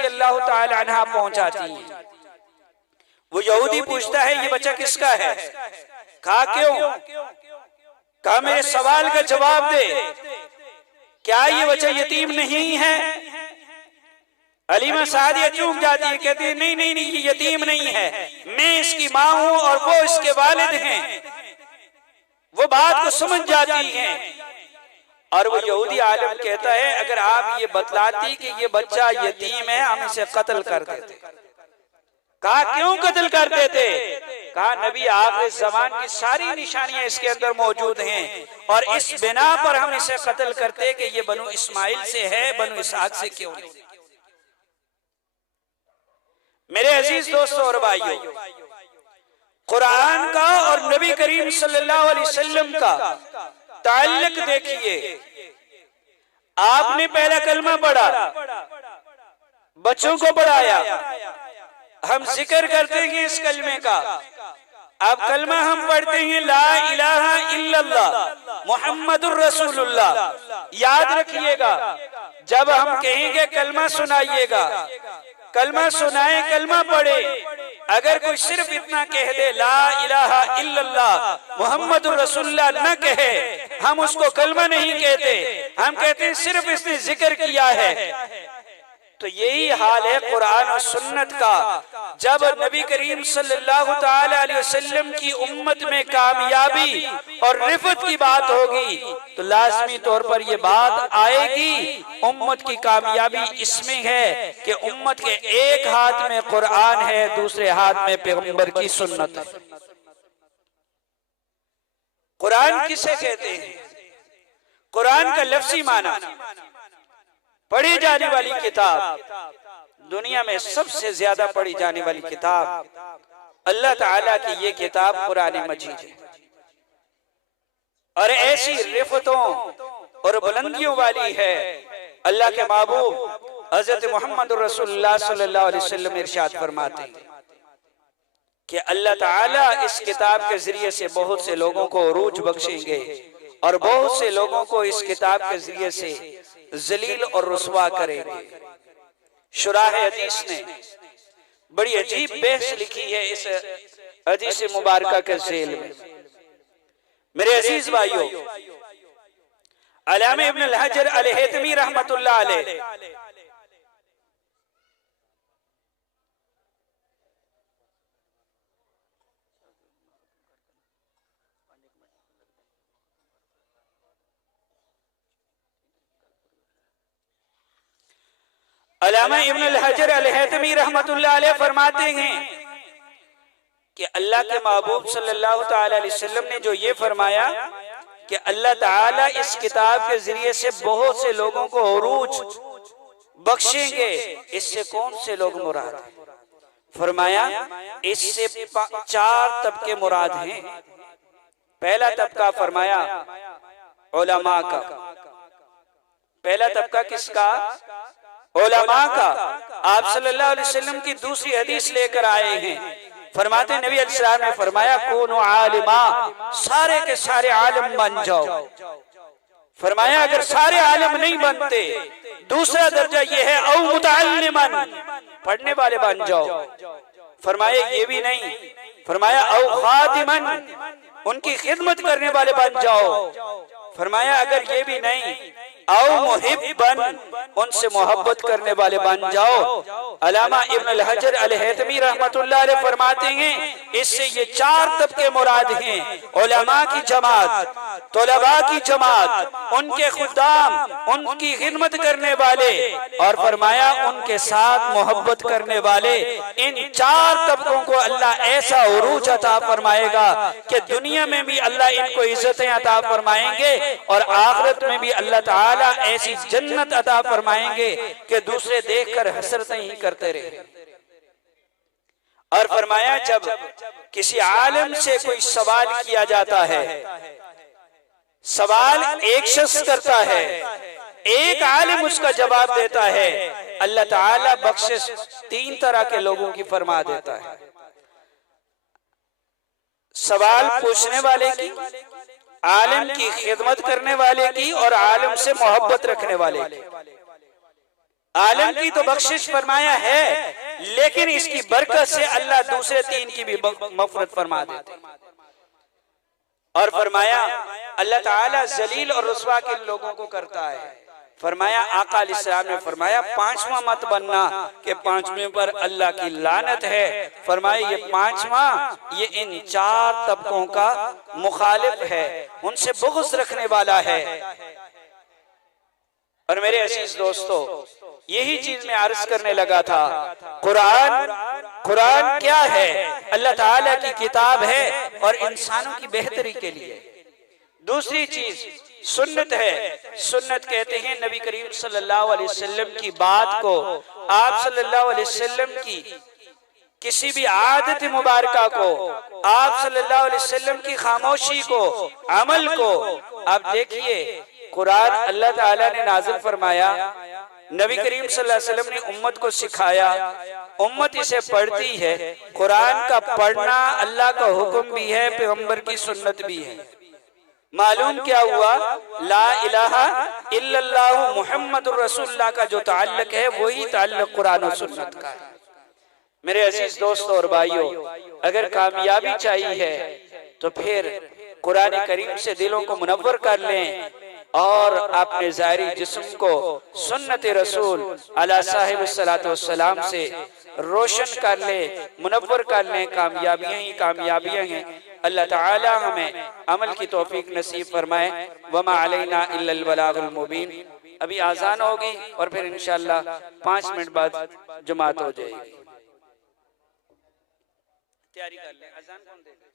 रज़ी अल्लाह ताला अन्हा पहुंचाती हैं। वो यहूदी पूछता है ये बच्चा किसका है? कहा क्यों? कहा मेरे सवाल का जवाब दे, क्या ये बच्चा यतीम नहीं है? हलीमा सादिया चूक जाती है, कहती है नहीं नहीं नहीं, ये यतीम नहीं है, मैं इसकी माँ हूं और वो इसके वालिद हैं। वो बात को समझ जाती हैं। और वो यहूदी आलिम कहता है अगर आप ये बतलाती कि ये बच्चा यतीम है हम इसे कत्ल कर देते। कहा क्यों कत्ल कर देते? कहा नबी आखिर ज़मान की सारी निशानियां इसके अंदर मौजूद हैं और इस बिना पर हम इसे कत्ल करते कि ये बनु इस्माइल से है, बनु इसहाक से क्यों नहीं। मेरे अजीज दोस्तों और भाइयों, कुरान का और नबी करीम सल्लल्लाहु अलैहि वसल्लम का ताल्लुक देखिए। आपने पहला कलमा पढ़ा, बच्चों को पढ़ाया, हम जिक्र करते हैं इस कलमे का। अब कलमा हम पढ़ते हैं ला इलाहा इल्लल्लाह मुहम्मदुर रसूलुल्लाह। याद रखिएगा, जब हम कहेंगे कलमा सुनाइएगा, कलमा सुनाए, कलमा पढ़े। अगर कोई सिर्फ इतना कह दे ला इलाहा इल्लल्लाह मुहम्मदुर रसूलुल्लाह न कहे, हम उसको कलमा नहीं कहते, हम कहते हैं सिर्फ इसने जिक्र किया है। तो यही हाल है कुरान और सुन्नत का। जब नबी करीम सल्लल्लाहु ताला अलैहि वसल्लम की उम्मत में कामयाबी और रिफत की बात होगी तो लाजमी तौर पर यह बात आएगी उम्मत की कामयाबी इसमें है कि उम्मत के एक हाथ में कुरान है, दूसरे हाथ में पैगंबर की सुन्नत है। कुरान किसे कहते हैं? कुरान का लफ्जी माना पढ़ी जाने वाली किताब, दुनिया में सबसे ज्यादा पढ़ी जाने वाली किताब अल्लाह ताला की ये किताब कुरान मजीद है। और ऐसी रिफतों और बुलंदियों वाली है। अल्लाह के महबूब हज़रत मोहम्मद रसूलुल्लाह सल्लल्लाहु अलैहि वसल्लम इरशाद फरमाते हैं कि अल्लाह ताला इस किताब के जरिए से बहुत से लोगों को उरूज बख्शेंगे और बहुत से लोगों को इस किताब के जरिए से जलील और रुसवा करेंगे। शुराह हदीस ने बड़ी अजीब बहस लिखी है इस हदीस मुबारका के झेल में। मेरे अजीज भाइयों, अल्लामा इब्न अल हजर अल हैतमी रहमतुल्लाह अलैह अल्लामा इब्न अल हजर अल हैतमी रहमतुल्लाह अलैह फरमाते हैं कि अल्लाह के महबूब सल्लल्लाहु ताला अलैहि वसल्लम ने जो ये फरमाया कि अल्लाह ताला इस किताब के जरिए से बहुत से लोगों को उरूज बख्शेंगे, इससे कौन से लोग मुराद हैं? फरमाया इससे 4 तबके मुराद हैं। पहला तबका फरमाया उलमा का। पहला तबका किसका? उलमा का। आप सल्लल्लाहु अलैहि वसल्लम की दूसरी हदीस लेकर आए हैं। फरमाते नबी अलैहिस्सलाम ने फरमाया कूनु आलिमा, सारे के सारे आलिम बन जाओ। फरमाया अगर सारे आलिम नहीं बनते, दूसरा दर्जा ये है औ मुतअल्लिमन, पढ़ने वाले बन जाओ। फरमाया ये भी नहीं, फरमाया औ खादिमन, उनकी खिदमत करने वाले बन जाओ। फरमाया अगर ये भी नहीं, औ मुहिब्बन, उनसे मोहब्बत करने वाले बन जाओ। अल्लामा इब्न अल हजर अल हैतमी रहमतुल्लाह अलैह फरमाते हैं इससे ये 4 तबके मुराद हैं। उलमा की जमात, तलबा की जमात, उनके खुदाम, उनकी खिदमत करने वाले और फरमाया उनके साथ मोहब्बत करने वाले। इन 4 तबकों को अल्लाह ऐसा उरूज अता फरमाएगा कि दुनिया में भी अल्लाह इनको इज्जतें अता फरमाएंगे और आखिरत में भी अल्लाह ताला ऐसी जन्नत अता फरमाएंगे कि दूसरे देखकर हसरतें ही करते रहे। और फरमाया जब किसी आलिम से कोई सवाल किया जाता है, सवाल एक शख्स करता है, एक आलिम उसका जवाब देता है, अल्लाह ताला बख्शिश 3 तरह के लोगों की फरमा देता है। सवाल पूछने वाले की, आलिम की खिदमत करने वाले की और आलिम से मोहब्बत रखने वाले की। आलम की तो बख्शिश फरमाया है, लेकिन इसकी बरकत से अल्लाह दूसरे तीन की भी मग़फ़िरत फरमा देते। और फरमाया अल्लाह ताला जलील और रुस्वा के लोगों को करता है। फरमाया आका अलैहिस्सलाम ने फरमाया पांचवा मत बनना कि पांचवें पर अल्लाह की लानत है। फरमाया ये पांचवा ये इन चार तबकों का मुखालिफ है, उनसे बुग़्ज़ रखने वाला है। और मेरे अजीज दोस्तों, यही चीज मैं अर्ज करने लगा था। कुरान क्या है? अल्लाह ताला की किताब है और इंसानों की बेहतरी के लिए। दूसरी चीज सुन्नत है। सुन्नत कहते हैं नबी करीम सल्लल्लाहु अलैहि वसल्लम की बात को, आप सल्लल्लाहु अलैहि वसल्लम की किसी भी आदत मुबारका को, आप सल्लल्लाहु अलैहि वसल्लम की खामोशी को, अमल को। आप देखिए कुरान अल्लाह ताला ने नाज़िल फरमाया, नबी करीम सल्लल्लाहु अलैहि वसल्लम ने उम्मत को सिखाया, उम्मत इसे पढ़ती है। कुरान का पढ़ना अल्लाह का हुक्म भी है, पैगंबर की सुन्नत भी है। मालूम क्या हुआ? ला इलाहा इल्लल्लाहु मुहम्मदुर रसूलुल्लाह का जो ताल्लुक है वही ताल्लुक कुरान और सुन्नत का है। मेरे अजीज दोस्तों और भाइयों, अगर कामयाबी चाहिए है तो फिर कुरान करीम से दिलों को मुनव्वर कर लें और अपने ज़ाहिरी जिस्म को सुन्नत रसूल अला साहिब सलातो वस्सलाम से रोशन कर ले, मुनव्वर कर लें। कामयाबियाँ ही कामयाबियाँ हैं। अल्लाह ताला हमें अमल की तौफीक नसीब फरमाए। वमा अलैना इल्लल बलागुल मुबीन। अभी आज़ान होगी और फिर इंशाअल्लाह 5 मिनट बाद जमात हो जाएगी। तैयारी कर लें। अज़ान कौन देगा?